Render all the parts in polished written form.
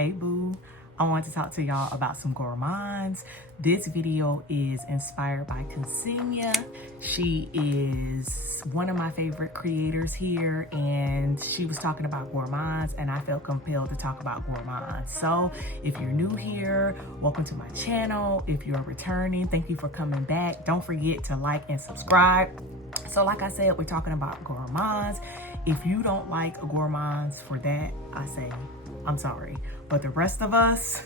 Hey boo, I want to talk to y'all about some gourmands. This video is inspired by Ksenia. She is one of my favorite creators here, and she was talking about gourmands, and I felt compelled to talk about gourmands. So if you're new here, welcome to my channel. If you're returning, thank you for coming back. Don't forget to like and subscribe. So like I said, we're talking about gourmands. If you don't like gourmands, for that, I say, I'm sorry. But the rest of us,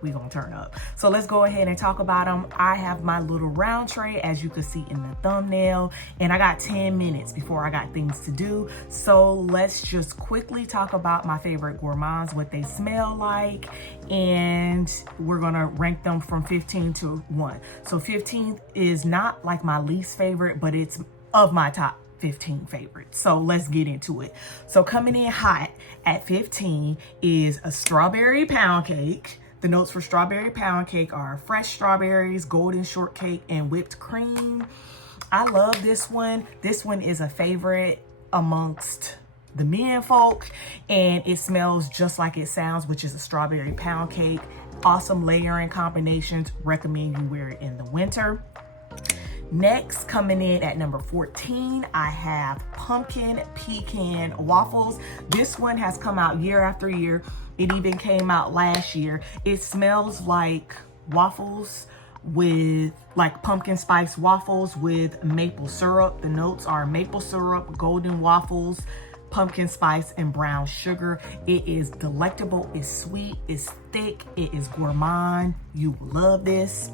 we gonna turn up. So let's go ahead and talk about them. I have my little round tray, as you can see in the thumbnail, and I got 10 minutes before I got things to do. So let's just quickly talk about my favorite gourmands, what they smell like, and we're gonna rank them from 15 to 1. So 15 is not like my least favorite, but it's of my top 15 favorites. So let's get into it. So coming in hot at 15 is a Strawberry Poundcake. The notes for Strawberry Poundcake are fresh strawberries, golden shortcake, and whipped cream. I love this one. This one is a favorite amongst the men folk, and it smells just like it sounds, which is a strawberry pound cake. Awesome layering combinations. Recommend you wear it in the winter. Next, coming in at number 14, I have Pumpkin Pecan Waffles. This one has come out year after year. It even came out last year. It smells like waffles with like pumpkin spice waffles with maple syrup. The notes are maple syrup, golden waffles, pumpkin spice, and brown sugar. It is delectable, it's sweet, it's thick, it is gourmand. You love this.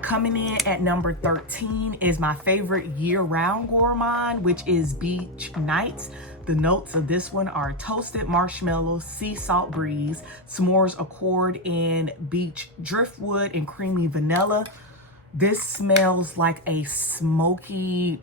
Coming in at number 13 is my favorite year-round gourmand, which is Beach Nights. The notes of this one are toasted marshmallows, sea salt breeze, s'mores accord, and beach driftwood and creamy vanilla. This smells like a smoky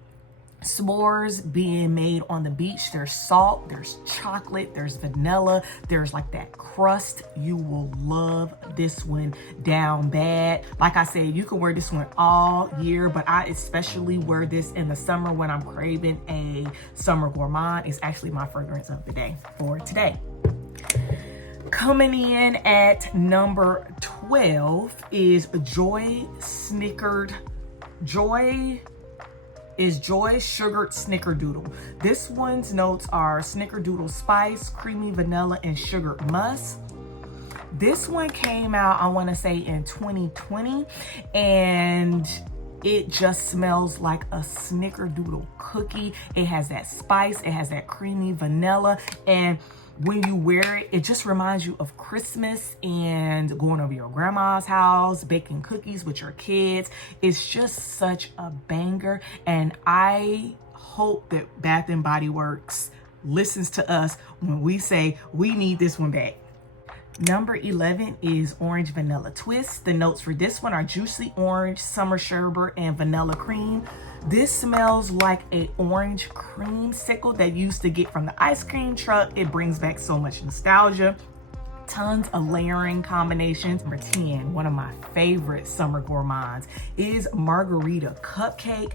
s'mores being made on the beach. There's salt, there's chocolate, there's vanilla, there's like that crust. You will love this one down bad. Like I said, you can wear this one all year, but I especially wear this in the summer when I'm craving a summer gourmand. It's actually my fragrance of the day for today. Coming in at number 12 is Joy Sugared Snickerdoodle. This one's notes are snickerdoodle spice, creamy vanilla, and sugared musk. This one came out, I want to say, in 2020, and it just smells like a snickerdoodle cookie. It has that spice, it has that creamy vanilla, and when you wear it, it just reminds you of Christmas and going over your grandma's house, baking cookies with your kids. It's just such a banger, and I hope that Bath and Body Works listens to us when we say we need this one back. Number 11 is Orange Vanilla Twist. The notes for this one are juicy orange, summer sherbet, and vanilla cream. This smells like a orange creamsicle that you used to get from the ice cream truck. It brings back so much nostalgia. Tons of layering combinations. Number 10, one of my favorite summer gourmands, is Margarita Cupcake.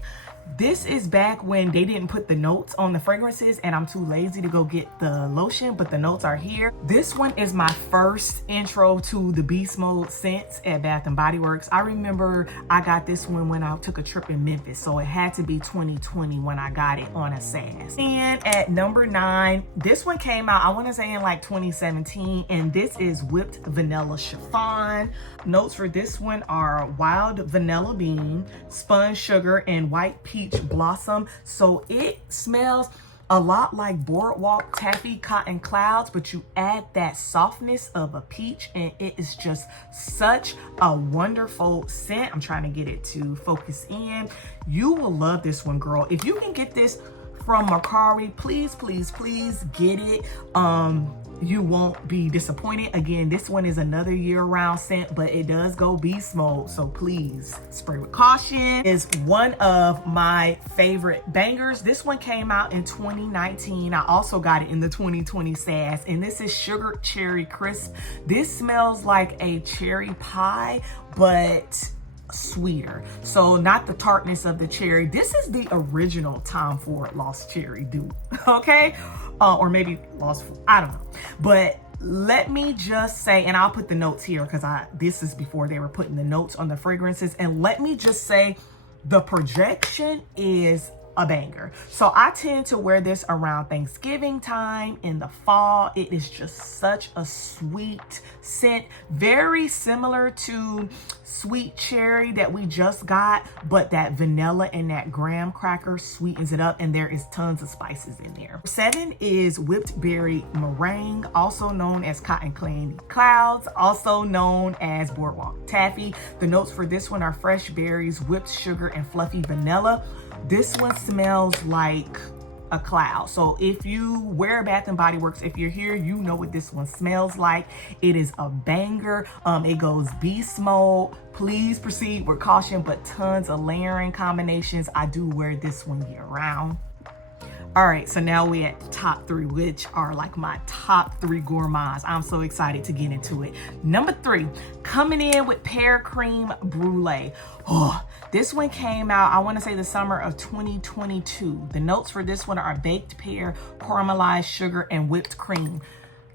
This is back when they didn't put the notes on the fragrances, and I'm too lazy to go get the lotion, but the notes are here. This one is my first intro to the Beast Mode scents at Bath and Body Works. I remember I got this one when I took a trip in Memphis, so it had to be 2020 when I got it on a SAS. And at number 9, this one came out, I want to say, in like 2017, and this is Whipped Vanilla Chiffon. Notes for this one are wild vanilla bean, spun sugar, and white peach blossom. So it smells a lot like Boardwalk Taffy Cotton Clouds, but you add that softness of a peach, and it is just such a wonderful scent. I'm trying to get it to focus in. You will love this one, girl. If you can get this from Macaron, please, please, please get it. You won't be disappointed. Again, this one is another year-round scent, but it does go beast mode, so please spray with caution. Is one of my favorite bangers. This one came out in 2019. I also got it in the 2020 SAS, and this is Sugared Cherry Crisp. This smells like a cherry pie, but sweeter. So not the tartness of the cherry. This is the original Tom Ford Lost Cherry dupe, okay? Or maybe Lost, I don't know. But let me just say, and I'll put the notes here because this is before they were putting the notes on the fragrances, and let me just say the projection is a banger. So I tend to wear this around Thanksgiving time, in the fall. It is just such a sweet scent, very similar to Sweet Cherry that we just got, but that vanilla and that graham cracker sweetens it up, and there is tons of spices in there. 7 is Whipped Berry Meringue, also known as Cotton Candy Clouds, also known as Boardwalk Taffy. The notes for this one are fresh berries, whipped sugar, and fluffy vanilla. This one smells like a cloud. So if you wear Bath and Body Works, if you're here, you know what this one smells like. It is a banger. It goes beast mode. Please proceed with caution, but tons of layering combinations. I do wear this one year round. All right, so now we're at the top 3, which are like my top 3 gourmands. I'm so excited to get into it. Number 3, coming in with Pear Creme Brûlée. Oh, this one came out, I want to say the summer of 2022. The notes for this one are baked pear, caramelized sugar, and whipped cream.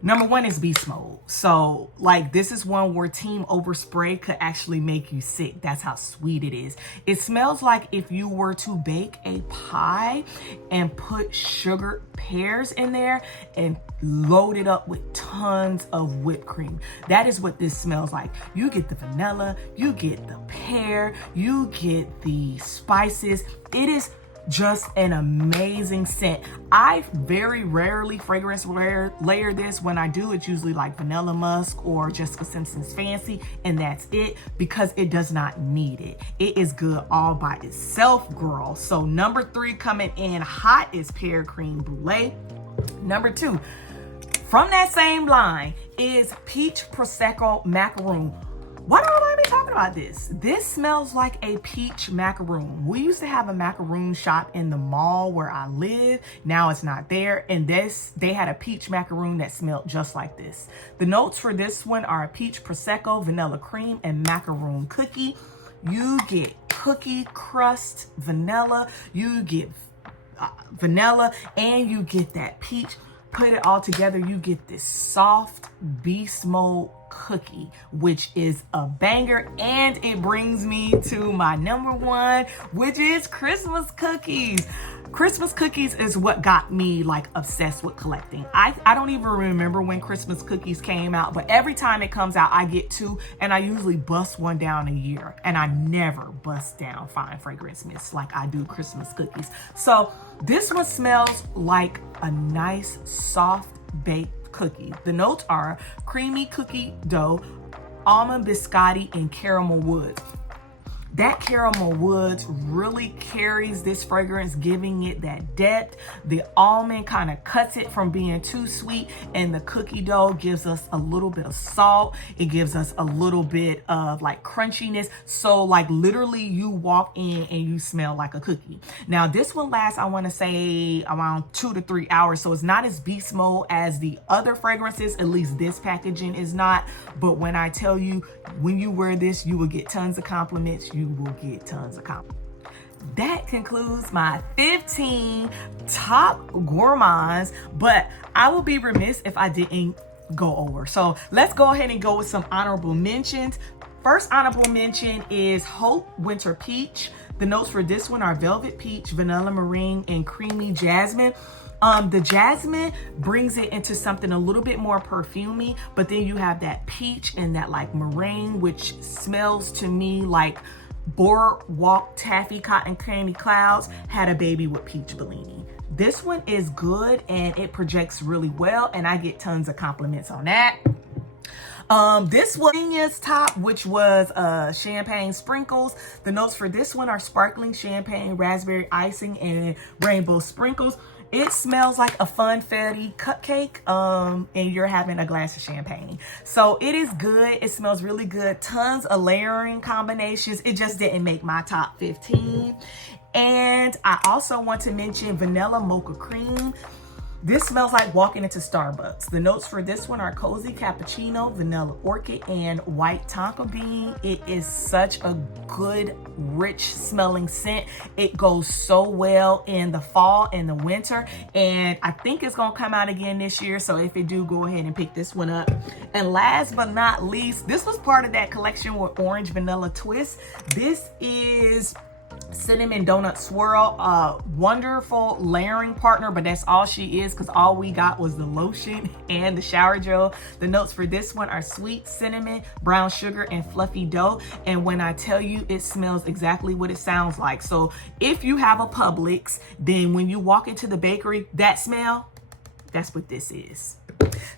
Number 1 is beast mode. So like this is one where Team Overspray could actually make you sick. That's how sweet it is. It smells like if you were to bake a pie and put sugared pears in there and load it up with tons of whipped cream. That is what this smells like. You get the vanilla, you get the pear, you get the spices. It is just an amazing scent. I very rarely fragrance layer this. When I do, it's usually like vanilla musk or Jessica Simpson's Fancy, and that's it, because it does not need it. It is good all by itself, girl. So number 3 coming in hot is Pear Creme Brûlée. Number 2, from that same line, is Peach Prosecco Macaron. Why don't I be talking about this? This smells like a peach macaroon. We used to have a macaroon shop in the mall where I live. Now it's not there. And they had a peach macaroon that smelled just like this. The notes for this one are peach prosecco, vanilla cream, and macaroon cookie. You get cookie crust vanilla. You get vanilla, and you get that peach. Put it all together, you get this soft beast mode cookie, which is a banger. And it brings me to my number 1, which is Christmas cookies. Christmas cookies is what got me like obsessed with collecting. I don't even remember when Christmas cookies came out, but every time it comes out, I get 2, and I usually bust one down a year, and I never bust down fine fragrance mist like I do Christmas cookies. So this one smells like a nice soft baked cookie. The notes are creamy cookie dough, almond biscotti, and caramel woods. That caramel woods really carries this fragrance, giving it that depth. The almond kind of cuts it from being too sweet, and the cookie dough gives us a little bit of salt. It gives us a little bit of like crunchiness. So like literally you walk in and you smell like a cookie. Now this one lasts, I want to say, around 2 to 3 hours. So it's not as beast mode as the other fragrances. At least this packaging is not. But when I tell you, when you wear this, you will get tons of compliments. You will get tons of compliments. That concludes my 15 top gourmands, but I will be remiss if I didn't go over. So let's go ahead and go with some honorable mentions. First honorable mention is Hope Winter Peach. The notes for this one are velvet peach, vanilla meringue, and creamy jasmine. The jasmine brings it into something a little bit more perfumey, but then you have that peach and that like meringue, which smells to me like Boardwalk Taffy Cotton Candy Clouds had a baby with peach Bellini. This one is good and it projects really well, and I get tons of compliments on that. This was Genius top, which was champagne sprinkles. The notes for this one are sparkling champagne, raspberry icing, and rainbow sprinkles. It smells like a funfetti cupcake, and you're having a glass of champagne. So it is good. It smells really good. Tons of layering combinations. It just didn't make my top 15. And I also want to mention Vanilla Mocha Cream. This smells like walking into Starbucks. The notes for this one are cozy cappuccino, vanilla orchid, and white tonka bean. It is such a good, rich smelling scent. It goes so well in the fall and the winter, and I think it's gonna come out again this year. So if it do, go ahead and pick this one up. And last but not least, this was part of that collection with orange vanilla twist. This is cinnamon donut swirl, wonderful layering partner, but that's all she is because all we got was the lotion and the shower gel. The notes for this one are sweet cinnamon, brown sugar, and fluffy dough. And when I tell you, it smells exactly what it sounds like. So if you have a Publix, then when you walk into the bakery, that smell, that's what this is.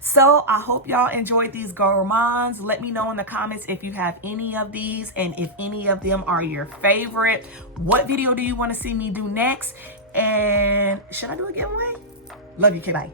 So I hope y'all enjoyed these gourmands. Let me know in the comments if you have any of these and if any of them are your favorite. What video do you want to see me do next? And should I do a giveaway? Love you, kid. Bye.